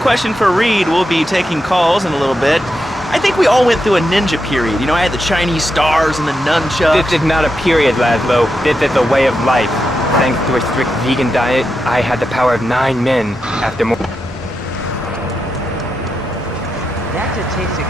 question for Reed. We'll be taking calls in a little bit. I think we all went through a ninja period. You know, I had the Chinese stars and the nunchucks. This is not a period, Laszlo. This is a way of life. Thanks to a strict vegan diet, I had the power of 9 men after more. That's a taste of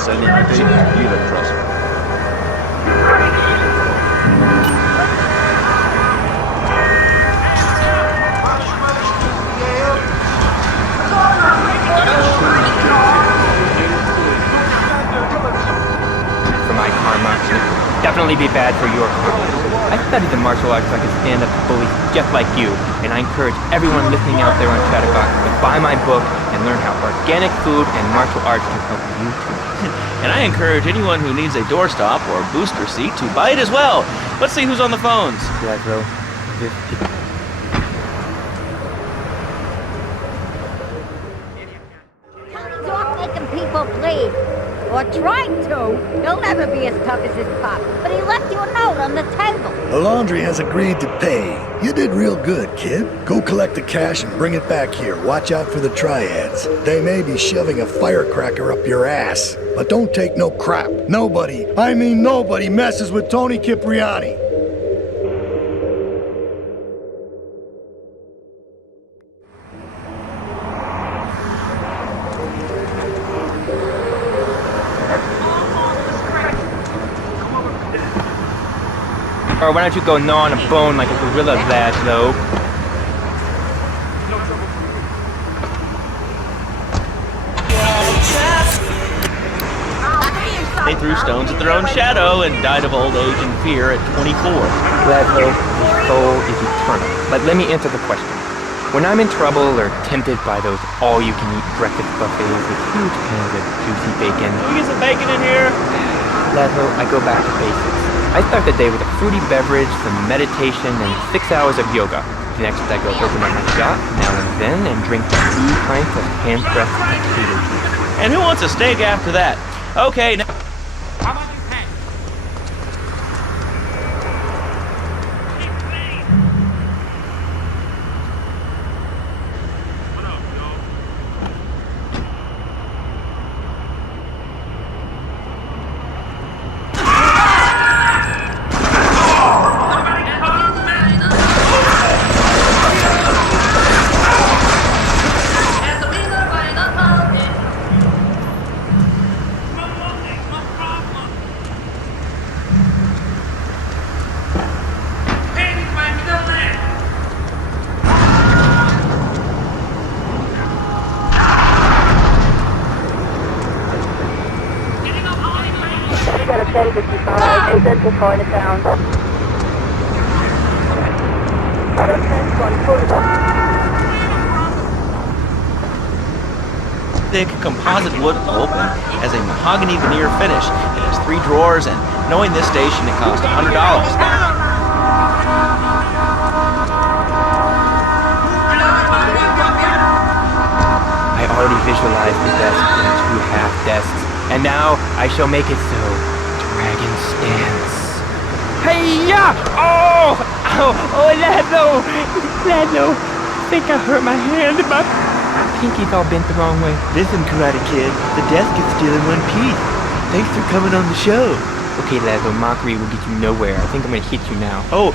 Send him a deep healer cross. For my karma, definitely be bad for your karma. I studied the martial arts so I could stand up to bullies just like you, and I encourage everyone listening out there on Chatterbox to buy my book and learn how organic food and martial arts can help you too. And I encourage anyone who needs a doorstop or booster seat to buy it as well. Let's see who's on the phones. Laszlo, Tony's off making people bleed. Or trying to. He'll never be as tough as his pop. But he left you a note on the table. The laundry has agreed to pay. You did real good, kid. Go collect the cash and bring it back here. Watch out for the Triads. They may be shoving a firecracker up your ass. But don't take no crap. Nobody, I mean nobody, messes with Tony Cipriani. Or why don't you go gnaw on a bone like a gorilla, Laszlo? They threw stones at their own shadow and died of old age and fear at 24. Laszlo, the soul is eternal. But let me answer the question. When I'm in trouble or tempted by those all-you-can-eat breakfast buffets with huge pans of juicy bacon... Can we get some bacon in here? Laszlo, I go back to basics. I start the day with a fruity beverage, some meditation, and 6 hours of yoga. Next, I go open up my shop, now and then, and drink 2 pints of hand-pressed potato juice. And who wants a steak after that? Okay, now... How much you pay? Thick composite wood open has a mahogany veneer finish. It has 3 drawers, and knowing this station, it cost $100. I already visualized the desk in 2 half desks, and now I shall make it so. Dragon stance. Hey-ya! Oh! Oh, Laszlo! Laszlo! I think I hurt my hand. My pinky's all bent the wrong way. Listen, Karate Kid, the desk is still in one piece. Thanks for coming on the show. Okay, Laszlo, mockery will get you nowhere. I think I'm gonna hit you now. Oh,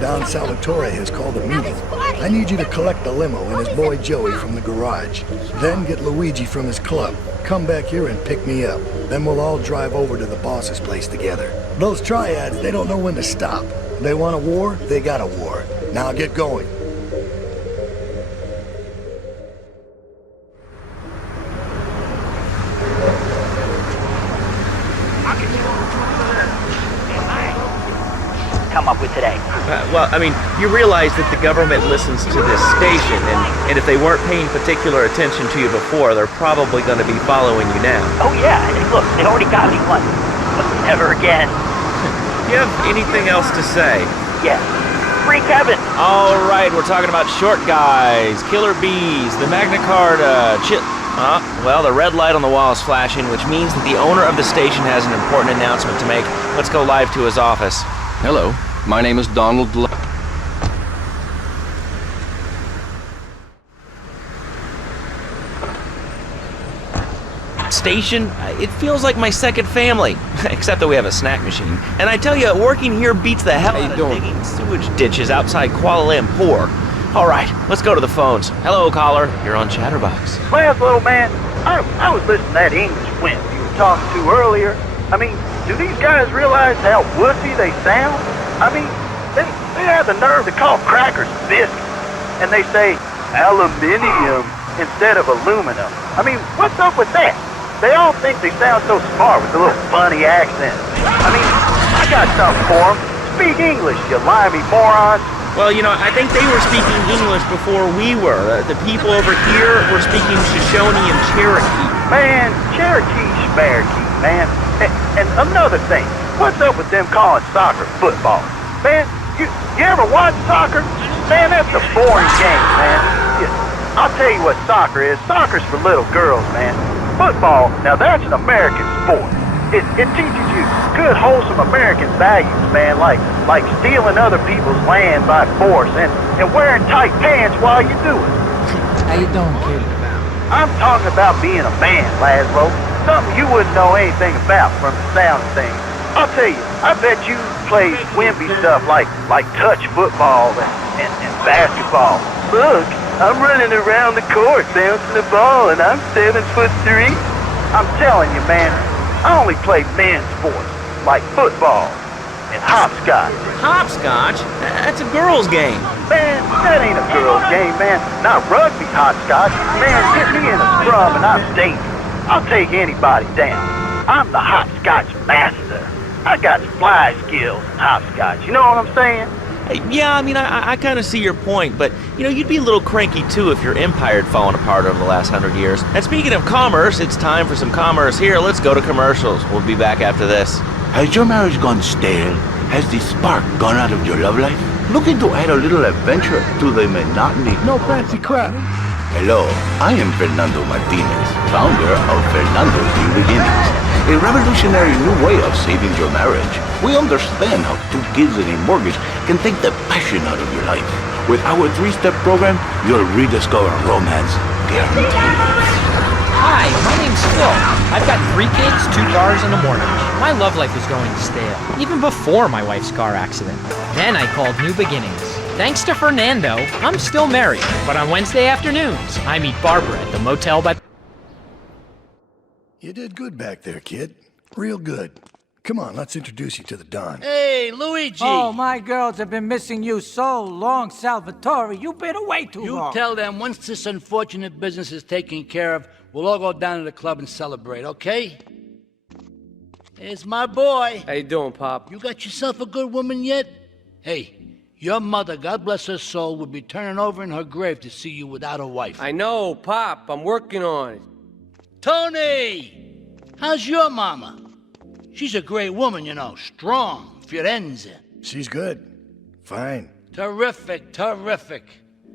Don Salvatore has called a meeting. I need you to collect the limo and his boy Joey from the garage. Then get Luigi from his club. Come back here and pick me up. Then we'll all drive over to the boss's place together. Those Triads, they don't know when to stop. They want a war, they got a war. Now get going. Well, I mean, you realize that the government listens to this station, and if they weren't paying particular attention to you before, they're probably going to be following you now. Oh yeah, and look, they already got me once, but never again. Do you have anything else to say? Yeah, free Kevin. All right, we're talking about short guys, killer bees, the Magna Carta, well, the red light on the wall is flashing, which means that the owner of the station has an important announcement to make. Let's go live to his office. Hello, my name is Donald Station, it feels like my second family, except that we have a snack machine. And I tell you, working here beats the hell out of digging sewage ditches outside Kuala Lumpur. All right, let's go to the phones. Hello, caller. You're on Chatterbox. Well, little man, I was listening to that English wimp you were talking to earlier. I mean, do these guys realize how wussy they sound? I mean, they have the nerve to call crackers biscuits, and they say aluminium instead of aluminum. I mean, what's up with that? They all think they sound so smart with a little funny accent. I mean, I got something for them. Speak English, you limey morons. Well, you know, I think they were speaking English before we were. The people over here were speaking Shoshone and Cherokee. Man, Cherokee, Schmerokee, man. And another thing, what's up with them calling soccer football? Man, you ever watch soccer? Man, that's a boring game, man. I'll tell you what soccer is. Soccer's for little girls, man. Football, now that's an American sport. It teaches you good, wholesome American values, man, like stealing other people's land by force and wearing tight pants while you do it. How you doing, kid? I'm talking about being a man, Laszlo. Something you wouldn't know anything about from the sound of things. I'll tell you, I bet you play wimpy stuff like touch football and basketball. Look, I'm running around the court bouncing the ball and I'm 7'3". I'm telling you, man, I only play men's sports, like football and hopscotch. Hopscotch? That's a girl's game. Man, that ain't a girl's game, man. Not rugby hopscotch. Man, get me in a scrum and I'm dangerous. I'll take anybody down. I'm the hopscotch master. I got fly skills in hopscotch. You know what I'm saying? Yeah, I mean, I kind of see your point, but, you know, you'd be a little cranky, too, if your empire had fallen apart over the last 100 years. And speaking of commerce, it's time for some commerce here. Let's go to commercials. We'll be back after this. Has your marriage gone stale? Has the spark gone out of your love life? Looking to add a little adventure to the monotony? No fancy crap. Hello, I am Fernando Martinez, founder of Fernando's New Beginnings, a revolutionary new way of saving your marriage. We understand how 2 kids and a mortgage can take the passion out of your life. With our 3-step program, you'll rediscover romance, guaranteed. Hi, my name's Phil. I've got 3 kids, 2 cars, and a mortgage. My love life was going stale, even before my wife's car accident. Then I called New Beginnings. Thanks to Fernando, I'm still married, but on Wednesday afternoons, I meet Barbara at the motel by... You did good back there, kid. Real good. Come on, let's introduce you to the Don. Hey, Luigi! Oh, my girls have been missing you so long, Salvatore. You've been away too long. You tell them once this unfortunate business is taken care of, we'll all go down to the club and celebrate, okay? It's my boy. How you doing, Pop? You got yourself a good woman yet? Hey, your mother, God bless her soul, would be turning over in her grave to see you without a wife. I know, Pop. I'm working on it. Tony! How's your mama? She's a great woman, you know. Strong. Firenze. She's good. Fine. Terrific, terrific.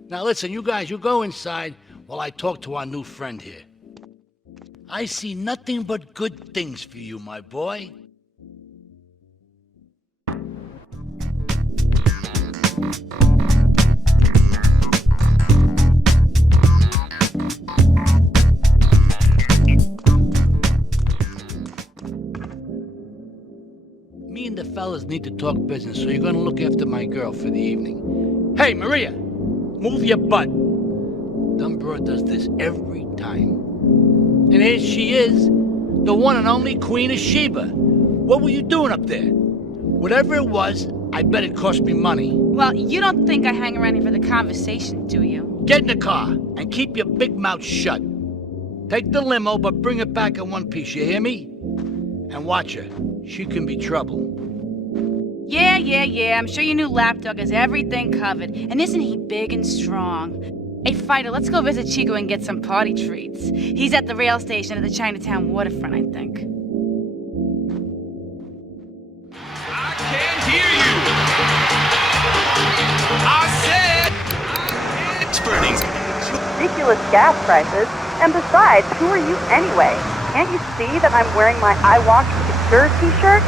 Now listen, you guys, you go inside while I talk to our new friend here. I see nothing but good things for you, my boy. Me and the fellas need to talk business, so you're gonna look after my girl for the evening. Hey, Maria, move your butt. Dumbbro does this every time. And here she is, the one and only Queen of Sheba. What were you doing up there? Whatever it was, I bet it cost me money. Well, you don't think I hang around here for the conversation, do you? Get in the car and keep your big mouth shut. Take the limo, but bring it back in one piece, you hear me? And watch her. She can be trouble. Yeah. I'm sure your new lapdog has everything covered. And isn't he big and strong? Hey, Fighter, let's go visit Chico and get some party treats. He's at the rail station at the Chinatown waterfront, I think. I can't hear you. I said it's burning. Ridiculous gas prices. And besides, who are you anyway? Can't you see that I'm wearing my I Walk Secure t-shirt?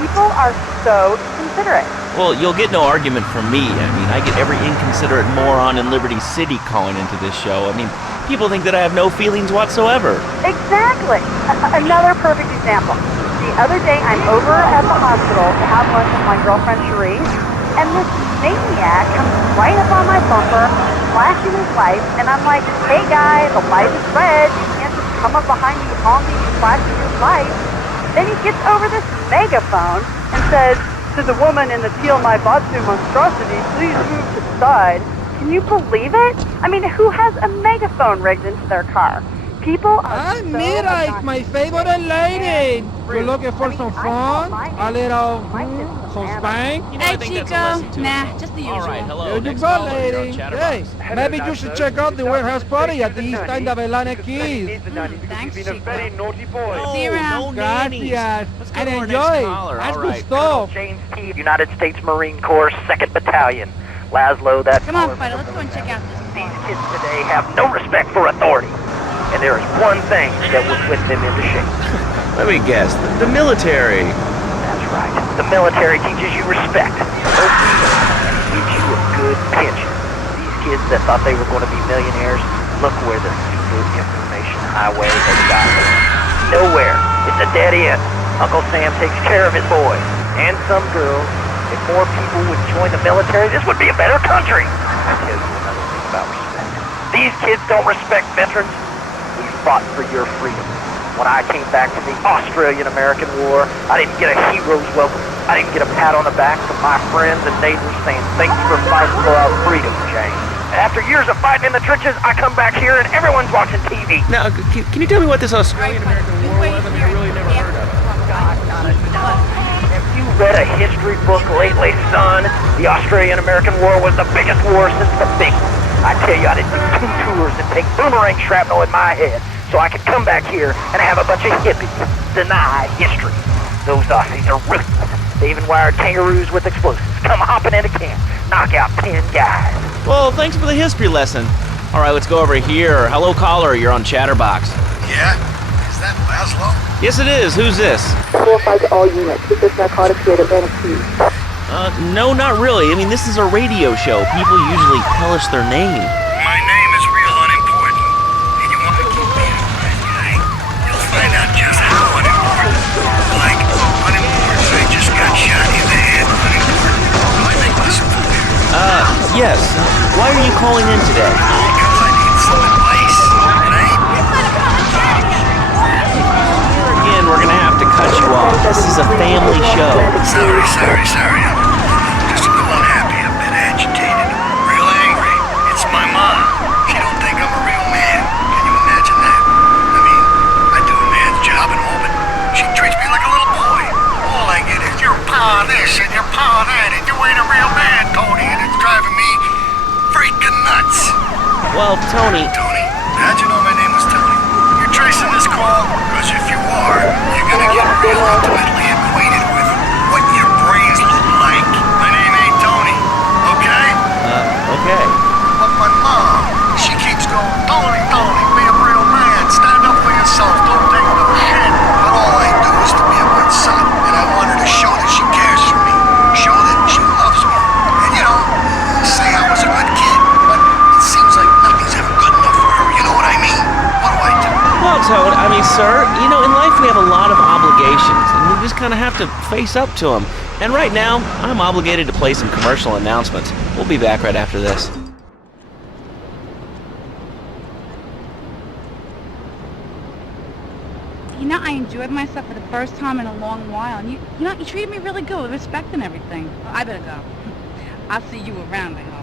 People are so considerate. Well, you'll get no argument from me. I mean, I get every inconsiderate moron in Liberty City calling into this show. I mean, people think that I have no feelings whatsoever. Exactly. Another perfect example. The other day, I'm over at the hospital to have lunch with my girlfriend Cherise, and this maniac comes right up on my bumper, flashing his lights, and I'm like, hey guy, the light is red. You can't just come up behind me honking and flashing your lights. Then he gets over this megaphone and says, to the woman in the teal Maibatsu monstrosity, please move to the side. Can you believe it? I mean, who has a megaphone rigged into their car? People are so Mira, it's my favorite lady. You're looking for some fun? A little, some spank? Hey, Chico. Nah, just the usual. All right, hello. There you Next go, caller, you're on lady. Chatterbox. Hey, maybe you should check out the warehouse party at the East End of Atlanta Keys. Thanks, He's been a Chico. very naughty boy. See you around. No nannies. Gracias. Let's go And to our next enjoy. caller. That's All good right. stuff. James T., United States Marine Corps, 2nd Battalion. Laszlo, that... Come on, Fighter, let's go and check out this These bar. kids today have no respect for authority. And there is one thing that will put them into shape. Let me guess. The military. That's right. The military teaches you respect. No freedom. And gives you a good pension. These kids that thought they were going to be millionaires, look where the stupid information highway has got them. Nowhere. It's a dead end. Uncle Sam takes care of his boys. And some girls. If more people would join the military, this would be a better country. I'll tell you another thing about respect. These kids don't respect veterans. We fought for your freedom. When I came back from the Australian-American War, I didn't get a hero's welcome. I didn't get a pat on the back from my friends and neighbors saying, thanks for fighting for our freedom, James. After years of fighting in the trenches, I come back here and everyone's watching TV. Now, can you tell me what this Australian-American War was? I mean, I really never heard of it. Have you read a history book lately, son? The Australian-American War was the biggest war since the big one. I tell you, I didn't do 2 tours and take boomerang shrapnel in my head so I could come back here and have a bunch of hippies deny history. Those Aussies are ruthless. They even wired kangaroos with explosives. Come hopping into camp, knock out 10 guys. Well, thanks for the history lesson. All right, let's go over here. Hello, caller. You're on Chatterbox. Yeah? Is that Laszlo? Yes, it is. Who's this? 4-5 to all units. Keep this narcotics here at Atlantic Keys. No, not really. I mean, this is a radio show. People usually tell us their name. My name is real unimportant. And you want to keep me a red guy? You'll find out just how unimportant. Like, unimportant, I just got shot in the head. Unimportant. Do I make myself clear? Yes. Why are you calling in today? Because I need some advice. And I ain't... Here again, we're gonna have to cut you off. This is a family show. Sorry. I'm just a little unhappy, a bit agitated, real angry. It's my mom. She don't think I'm a real man. Can you imagine that? I mean, I do a man's job and all, but she treats me like a little boy. All I get is your pa this and your pa that, and you ain't a real man, Tony, and it's driving me freaking nuts. Well, Tony... Tony? How'd you know my name was Tony? You're tracing this call? Because if you are, you're gonna get real intimately acquainted with what your brains look like. My name ain't Tony, okay? Okay. But my mom, she keeps going, Tony, be a real man. Stand up for yourself. Don't take no shit. But all I do is to be a good son. And I want her to show that she cares for me. Show that she loves me. And you know, say I was a good kid. But it seems like nothing's ever good enough for her. You know what I mean? What do I do? Well, Toad, I mean, sir, you know, in life we have a lot of obligations, and we just kind of have to face up to them. And right now, I'm obligated to play some commercial announcements. We'll be back right after this. You know, I enjoyed myself for the first time in a long while, and you treated me really good with respect and everything. Well, I better go. I'll see you around, I hope.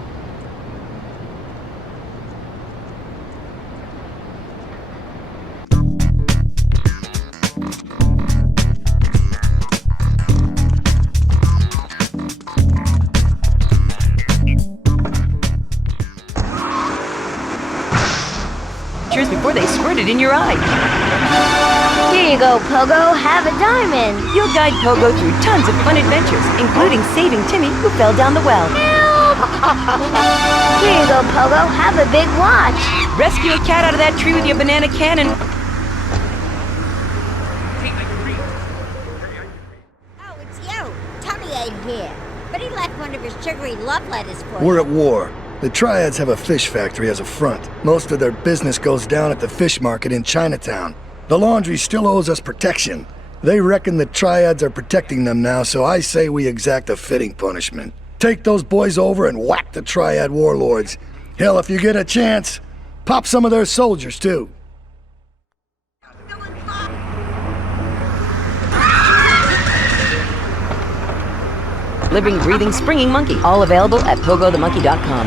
eyes before they squirted in your eye. Here you go, Pogo. Have a diamond. You'll guide Pogo through tons of fun adventures, including saving Timmy, who fell down the well. Here you go, Pogo. Have a big watch. Rescue a cat out of that tree with your banana cannon. Oh, it's you. Tony ain't here. But he left one of his sugary love letters for you. We're at war. The Triads have a fish factory as a front. Most of their business goes down at the fish market in Chinatown. The laundry still owes us protection. They reckon the Triads are protecting them now, so I say we exact a fitting punishment. Take those boys over and whack the Triad warlords. Hell, if you get a chance, pop some of their soldiers, too. Living, breathing, springing monkey. All available at pogothemonkey.com.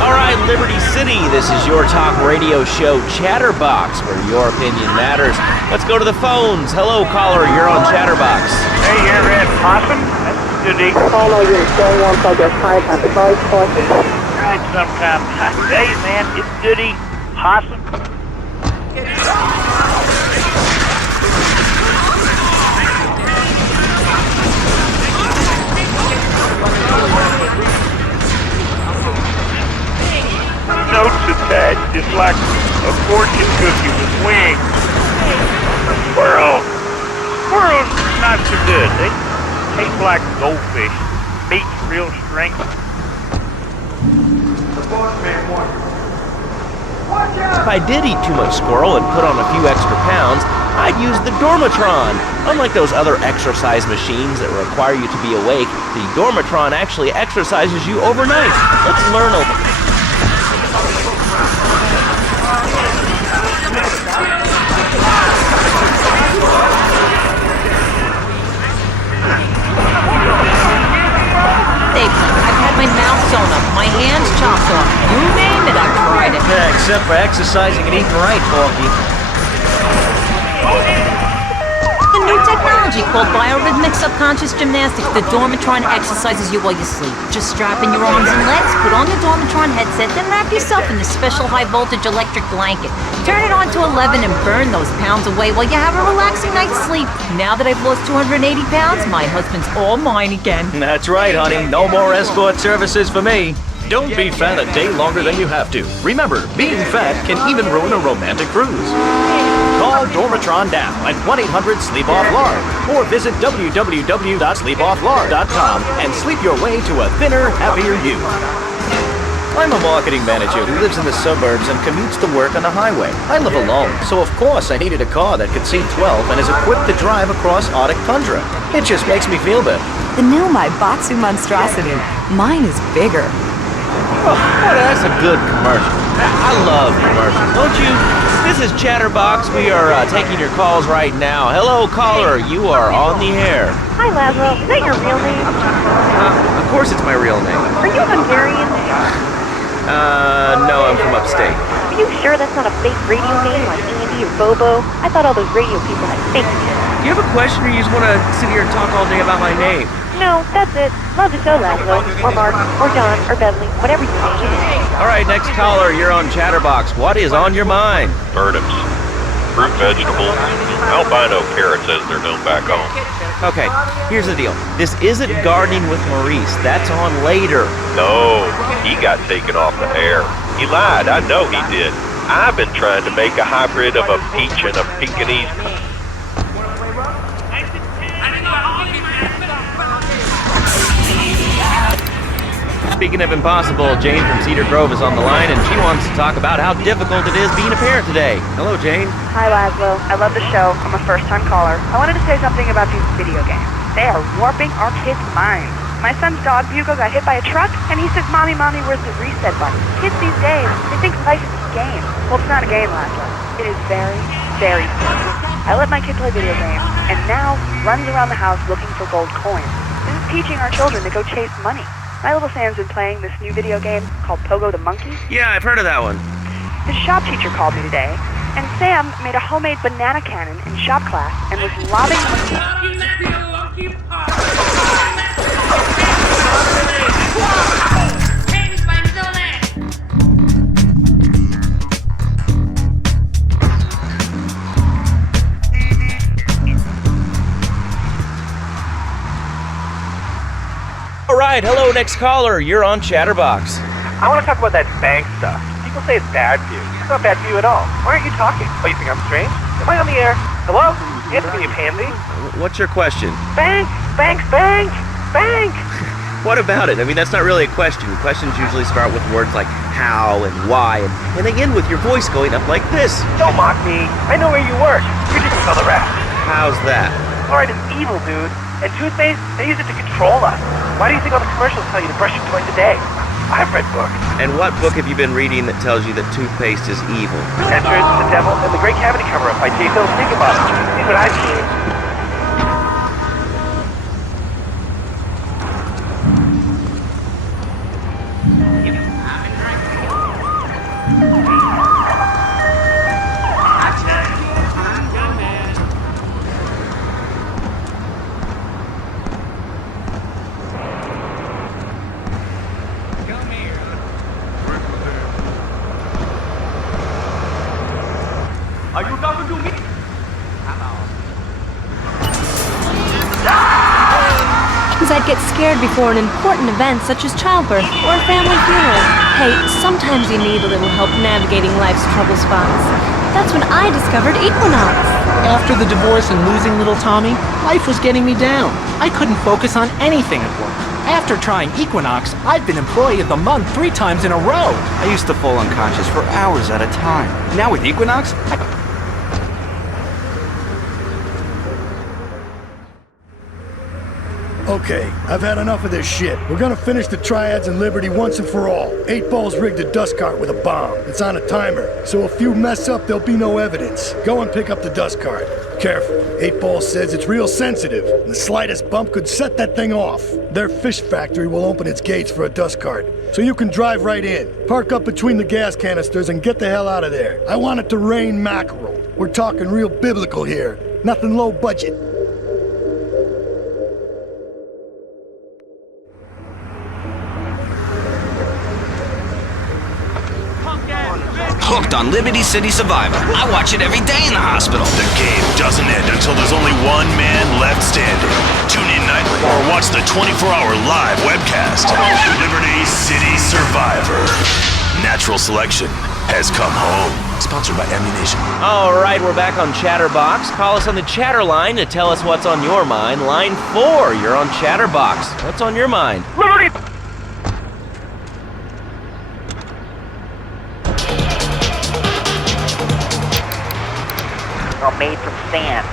All right, Liberty City, this is your talk radio show Chatterbox, where your opinion matters. Let's go to the phones. Hello, caller, you're on Chatterbox. Hey, you ever had possum? That's goody. Follow your going on progress time at the boys courses. Tried sometime. I tell you, man, it's goody. Possum. Notes attached, just like a fortune cookie with wings. Squirrels not so good. They taste like goldfish. Meat's real strength. If I did eat too much squirrel and put on a few extra pounds, I'd use the Dormatron. Unlike those other exercise machines that require you to be awake, the Dormatron actually exercises you overnight. Let's learn a... I've had my mouth sewn up, my hands chopped off. You name it, I've tried it. Yeah, except for exercising and eating right, Porky. A new technology called biorhythmic subconscious gymnastics. The Dormatron exercises you while you sleep. Just strap in your arms and legs, put on the Dormatron headset, then wrap yourself in the special high-voltage electric blanket. Turn it on to 11 and burn those pounds away while you have a relaxing night's sleep. Now that I've lost 280 pounds, my husband's all mine again. That's right, honey. No more escort services for me. Don't be fat a day longer than you have to. Remember, being fat can even ruin a romantic cruise. Call Dormatron now at 1-800-SLEEP-OFF-LARD or visit www.sleepofflard.com and sleep your way to a thinner, happier you. I'm a marketing manager who lives in the suburbs and commutes to work on the highway. I live alone, so of course I needed a car that could seat 12 and is equipped to drive across Arctic tundra. It just makes me feel better. The new Maibatsu monstrosity. Mine is bigger. Oh, that's a good commercial. I love commercials, don't you? This is Chatterbox. We are taking your calls right now. Hello, caller. You are on the air. Hi, Laszlo. Is that your real name? Of course it's my real name. Are you Hungarian? No, I'm from upstate. Are you sure that's not a fake radio name like Andy or Bobo? I thought all those radio people had fake names. Do you have a question or you just want to sit here and talk all day about my name? No, that's it. Love the show, Laszlo. Or Mark, or John, or Beverly, whatever your name is. All right, next caller, you're on Chatterbox. What is on your mind? Turnips, fruit vegetables, albino carrots as they're known back home. Okay, here's the deal. This isn't Gardening with Maurice. That's on later. No, he got taken off the air. He lied. I know he did. I've been trying to make a hybrid of a peach and a Pekingese. Speaking of impossible, Jane from Cedar Grove is on the line, and she wants to talk about how difficult it is being a parent today. Hello, Jane. Hi, Laszlo. I love the show. I'm a first-time caller. I wanted to say something about these video games. They are warping our kids' minds. My son's dog, Bugle, got hit by a truck, and he says, Mommy, where's the reset button? Kids these days, they think life is a game. Well, it's not a game, Laszlo. It is very, very simple. I let my kid play video games, and now he runs around the house looking for gold coins. This is teaching our children to go chase money. My little Sam's been playing this new video game called Pogo the Monkey. Yeah, I've heard of that one. His shop teacher called me today, and Sam made a homemade banana cannon in shop class and was lobbing... right, hello, next caller. You're on Chatterbox. I want to talk about that bank stuff. People say it's bad for you. It's not bad for you at all. Why aren't you talking? Oh, you think I'm strange? Am I on the air? Hello? Answer me, you pansy. What's your question? Bank! Bank! Bank! Bank! What about it? I mean, that's not really a question. Questions usually start with words like how and why, and they end with your voice going up like this. Don't mock me. I know where you work. You're just another rat. How's that? Fluoride is evil, dude. And toothpaste, they use it to control us. Why do you think all the commercials tell you to brush it twice a day? I've read books. And what book have you been reading that tells you that toothpaste is evil? Tetris, The Devil, and The Great Cavity Cover-Up by J. Phil Stigabot. See what I've seen? Are you talking to me? Because I'd get scared before an important event such as childbirth or a family funeral. Hey, sometimes you need a little help navigating life's trouble spots. That's when I discovered Equinox. After the divorce and losing little Tommy, life was getting me down. I couldn't focus on anything at work. After trying Equinox, I've been Employee of the Month 3 times in a row. I used to fall unconscious for hours at a time. Now with Equinox, Okay, I've had enough of this shit. We're gonna finish the Triads and Liberty once and for all. 8 Ball's rigged a dust cart with a bomb. It's on a timer, so if you mess up, there'll be no evidence. Go and pick up the dust cart. Careful, 8 Ball says it's real sensitive, and the slightest bump could set that thing off. Their fish factory will open its gates for a dust cart, so you can drive right in. Park up between the gas canisters and get the hell out of there. I want it to rain mackerel. We're talking real biblical here, nothing low budget. Hooked on Liberty City Survivor. I watch it every day in the hospital. The game doesn't end until there's only one man left standing. Tune in nightly or watch the 24-hour live webcast. Liberty City Survivor. Natural selection has come home. Sponsored by Ammunition. All right, we're back on Chatterbox. Call us on the chatter line to tell us what's on your mind. Line 4, you're on Chatterbox. What's on your mind? Liberty! Are made from sand.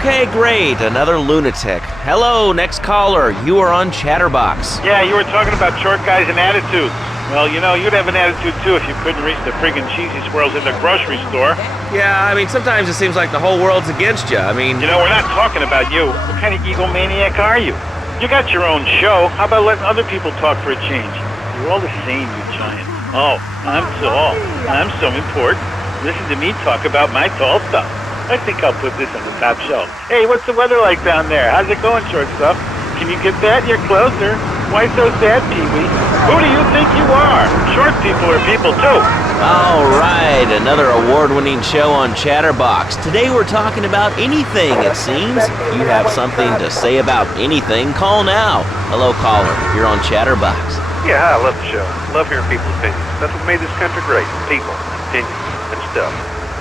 Okay, great. Another lunatic. Hello, next caller. You are on Chatterbox. Yeah, you were talking about short guys and attitudes. Well, you know, you'd have an attitude too if you couldn't reach the friggin' cheesy squirrels in the grocery store. Yeah, I mean, sometimes it seems like the whole world's against you. I mean... You know, we're not talking about you. What kind of egomaniac are you? You got your own show. How about letting other people talk for a change? You're all the same, you giant. Oh, I'm tall. I'm so important. Listen to me talk about my tall stuff. I think I'll put this on the top shelf. Hey, what's the weather like down there? How's it going, shortstop? Can you get that? You're closer. Why so sad, Pee-wee? Who do you think you are? Short people are people, too. All right, another award-winning show on Chatterbox. Today we're talking about anything, it seems. If you have something to say about anything, call now. Hello, caller. You're on Chatterbox. Yeah, I love the show. Love hearing people's opinions. That's what made this country great. People, opinions, and stuff.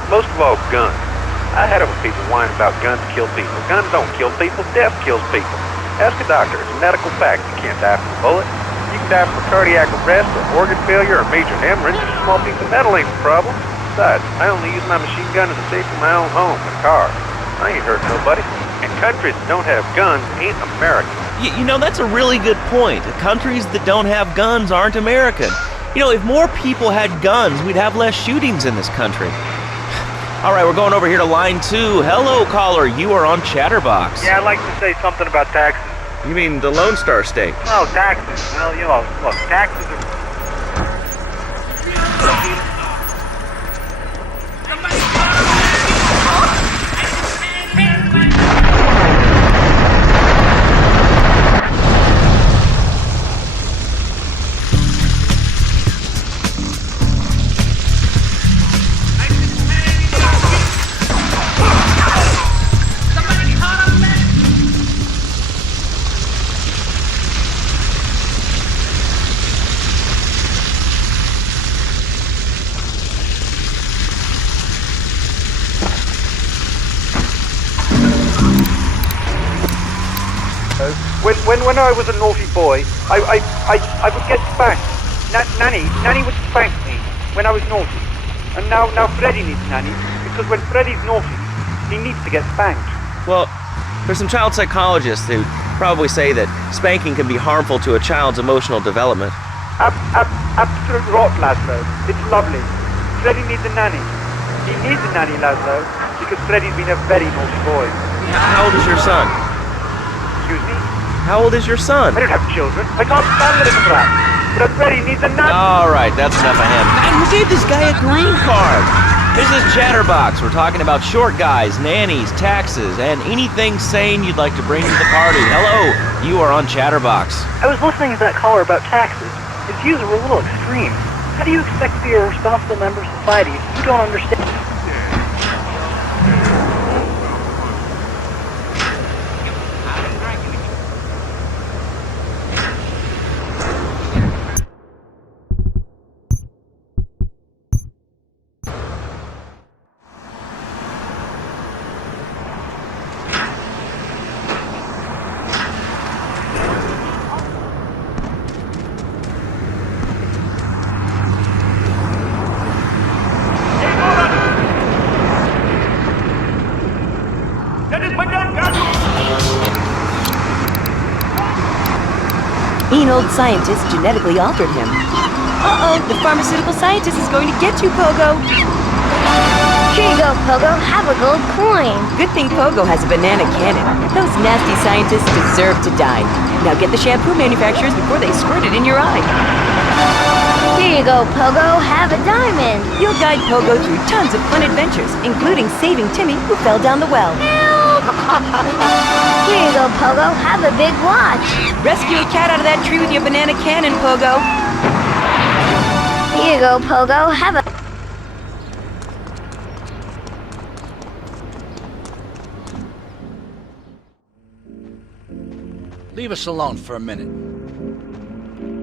Most of all, guns. I had it when people whine about guns kill people. Guns don't kill people. Death kills people. Ask a doctor. It's a medical fact. You can't die from a bullet. You can die from cardiac arrest or organ failure or major hemorrhage. A small piece of metal ain't the problem. Besides, I only use my machine gun as a safe in my own home, a car. I ain't hurt nobody. And countries that don't have guns ain't American. You know, that's a really good point. Countries that don't have guns aren't American. You know, if more people had guns, we'd have less shootings in this country. All right, we're going over here to line 2. Hello, caller. You are on Chatterbox. Yeah, I'd like to say something about taxes. You mean the Lone Star State? No, taxes. Well, you know, look, taxes are... when I was a naughty boy, I would get spanked. Nanny would spank me when I was naughty. And now Freddy needs Nanny, because when Freddy's naughty, he needs to get spanked. Well, there's some child psychologists who probably say that spanking can be harmful to a child's emotional development. Absolute rot, Laszlo. It's lovely. Freddy needs a nanny. He needs a nanny, Laszlo, because Freddy's been a very naughty boy. How old is your son? Excuse me? How old is your son? I don't have children. I can't stand the little brat. But Freddy needs a nanny. All right, that's enough of him. God, who gave this guy a green card? This is Chatterbox. We're talking about short guys, nannies, taxes, and anything sane you'd like to bring to the party. Hello, you are on Chatterbox. I was listening to that caller about taxes. His views were a little extreme. How do you expect to be a responsible member of society if you don't understand? Old scientist genetically altered him. Uh-oh, the pharmaceutical scientist is going to get you, Pogo. Here you go, Pogo. Have a gold coin. Good thing Pogo has a banana cannon. Those nasty scientists deserve to die. Now get the shampoo manufacturers before they squirt it in your eye. Here you go, Pogo. Have a diamond. You'll guide Pogo through tons of fun adventures, including saving Timmy, who fell down the well. Here you go, Pogo. Have a big watch. Rescue a cat out of that tree with your banana cannon, Pogo. Here you go, Pogo. Have a... Leave us alone for a minute.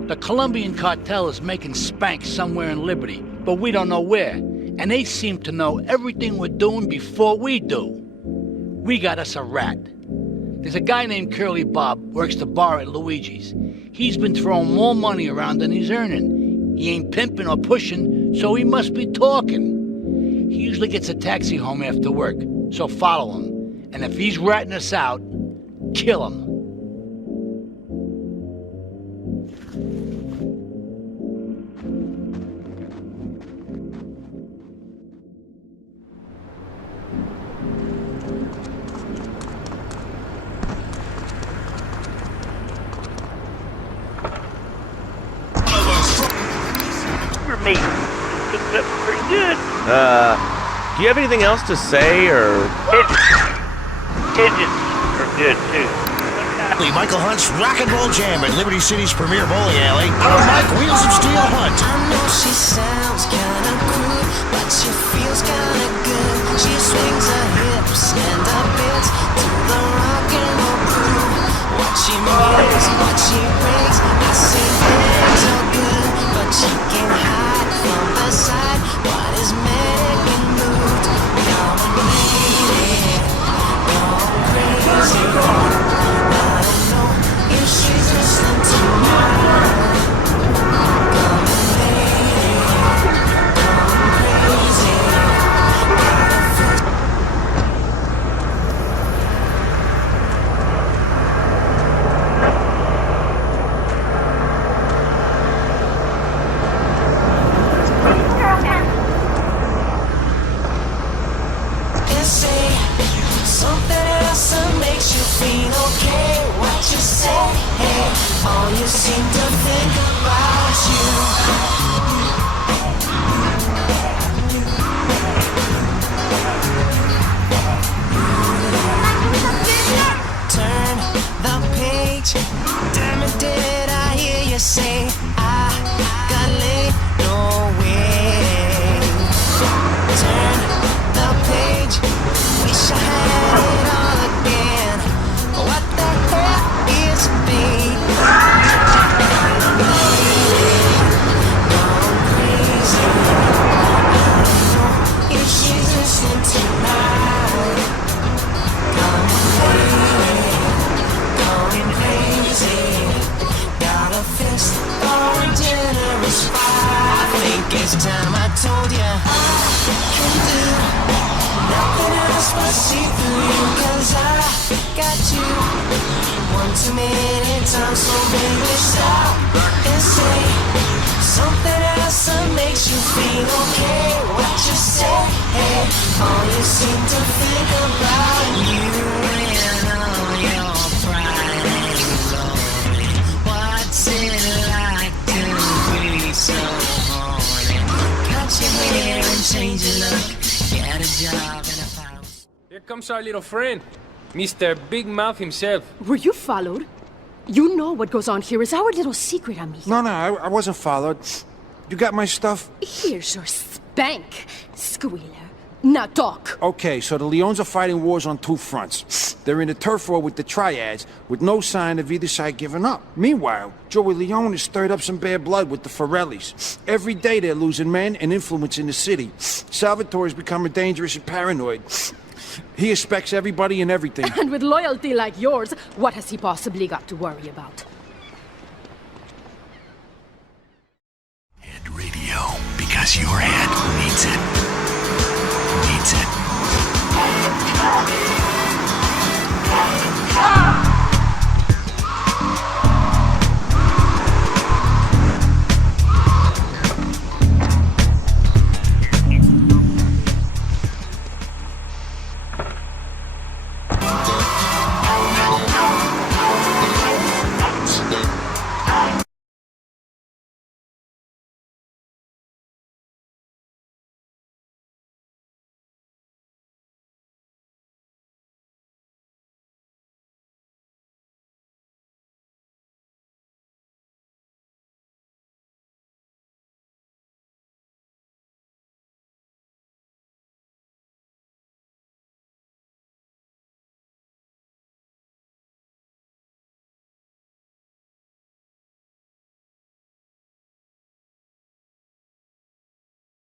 The Colombian cartel is making spank somewhere in Liberty, but we don't know where. And they seem to know everything we're doing before we do. We got us a rat. There's a guy named Curly Bob, works the bar at Luigi's. He's been throwing more money around than he's earning. He ain't pimping or pushing, so he must be talking. He usually gets a taxi home after work, so follow him. And if he's ratting us out, kill him. Pretty good. Do you have anything else to say, or...? Pigeons are good, too. Michael Hunt's Rock and Roll Jam at Liberty City's premier bowling alley. I'm Mike Wheels of Steel Hunt. I know she sounds kinda crude, but she feels kinda good. She swings her hips and her bits to the rock and roll groove. What she makes, what she breaks, I see things are good, but she can hide from the side what is making mood. Come on, lady, gone crazy. I don't know if she's listening to me. Crazy. generous fire. I think it's time I told ya I can do nothing else but see through you, 'cause I got you one too many times. So baby, stop and say something else that makes you feel okay. What you say, hey, all you seem to think about you and all your pride and glory. What's it like to be so horny? Cut your hair and change your look. Get a job in a house. Here comes our little friend, Mr. Big Mouth himself. Were you followed? You know what goes on here is our little secret, amigo. No, I wasn't followed. You got my stuff? Here's your spank, squealer. Now talk. Okay, so the Leons are fighting wars on two fronts. They're in a turf war with the Triads, with no sign of either side giving up. Meanwhile, Joey Leone has stirred up some bad blood with the Forellis. Every day they're losing men and influence in the city. Salvatore's becoming dangerous and paranoid. He expects everybody and everything. And with loyalty like yours, what has he possibly got to worry about? Head radio, because your head needs it. Needs it.